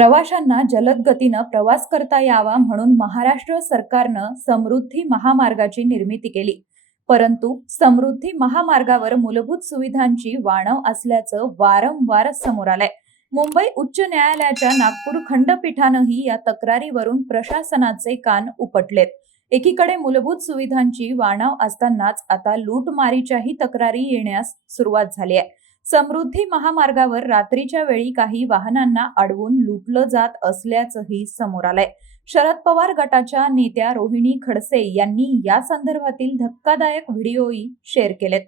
प्रवाशांना जलद गतीनं प्रवास करता यावा म्हणून महाराष्ट्र सरकारनं समृद्धी महामार्गाची निर्मिती केली. परंतु समृद्धी महामार्गावर मूलभूत सुविधांची वाणव असल्याचं वारंवार समोर आलंय. मुंबई उच्च न्यायालयाच्या नागपूर खंडपीठानंही या तक्रारीवरून प्रशासनाचे कान उपटलेत. एकीकडे मूलभूत सुविधांची वाणव असतानाच आता लूटमारीच्याही तक्रारी येण्यास सुरुवात झाली आहे. समृद्धी महामार्गावर रात्रीच्या वेळी काही वाहनांना अडवून लुटलं जात असल्याचंही समोर आलंय. शरद पवार गटाच्या नेत्या रोहिणी खडसे यांनी या संदर्भातील धक्कादायक व्हिडिओही शेअर केलेत.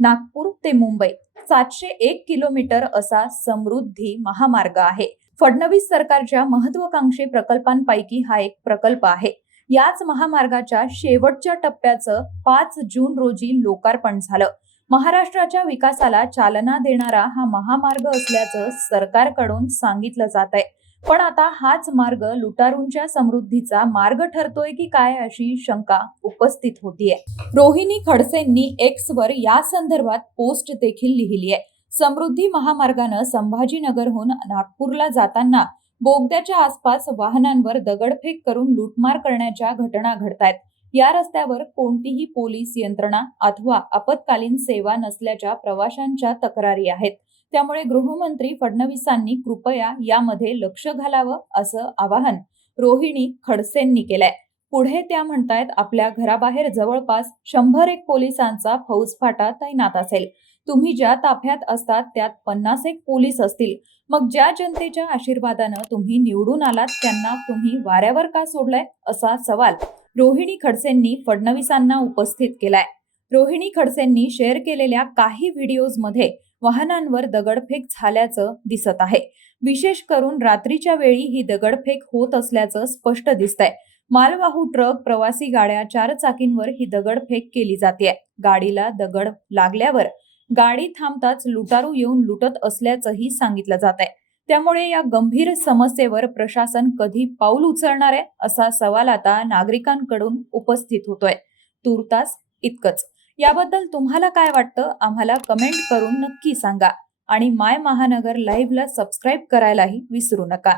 नागपूर ते मुंबई 701 किलोमीटर असा समृद्धी महामार्ग आहे. फडणवीस सरकारच्या महत्वाकांक्षी प्रकल्पांपैकी हा एक प्रकल्प आहे. याच महामार्गाच्या शेवटच्या टप्प्याचं 5 जून रोजी लोकार्पण झालं. महाराष्ट्राच्या विकासाला चालना देणारा हा महामार्ग असल्याचं सरकारकडून सांगितलं जात आहे. पण आता हाच मार्ग लुटारूंच्या समृद्धीचा मार्ग ठरतोय की काय अशी शंका उपस्थित होतीये. रोहिणी खडसेंनी एक्सवर या संदर्भात पोस्ट देखील लिहिली आहे. समृद्धी महामार्गानं संभाजीनगरहून नागपूरला जाताना बोगद्याच्या आसपास वाहनांवर दगडफेक करून लूटमार करण्याच्या घटना घडतायत. या रस्त्यावर कोणतीही पोलीस यंत्रणा अथवा आपत्कालीन सेवा नसल्याच्या प्रवाशांच्या तक्रारी आहेत. त्यामुळे गृहमंत्री फडणवीसांनी कृपया यामध्ये लक्ष घालावं असं आवाहन रोहिणी खडसेंनी केलंय. पुढे त्या म्हणतायत, आपल्या घराबाहेर जवळपास 101 पोलिसांचा फौजफाटा तैनात असेल. तुम्ही ज्या ताफ्यात असतात त्यात 51 पोलीस असतील. मग ज्या जनतेच्या आशीर्वादानं तुम्ही निवडून आलात त्यांना तुम्ही वाऱ्यावर का सोडलंय असा सवाल रोहिणी खडसेंनी फडणवीसांना उपस्थित केलाय. रोहिणी खडसेंनी शेअर केलेल्या काही व्हिडिओजमध्ये वाहनांवर दगडफेक झाल्याचं दिसत आहे. विशेष करून रात्रीच्या वेळी ही दगडफेक होत असल्याचं स्पष्ट दिसतंय. मालवाहू ट्रक, प्रवासी गाड्या, 4 चाकींवर ही दगडफेक केली जाते. गाडीला दगड लागल्यावर गाडी थांबताच लुटारू येऊन लुटत असल्याचंही सांगितलं जात आहे. त्यामुळे या गंभीर समस्येवर प्रशासन कधी पाऊल उचलणार आहे असा सवाल आता नागरिकांकडून उपस्थित होतोय. तूर्तास इतकंच. याबद्दल तुम्हाला काय वाटतं आम्हाला कमेंट करून नक्की सांगा आणि माय महानगर लाईव्हला सबस्क्राईब करायलाही विसरू नका.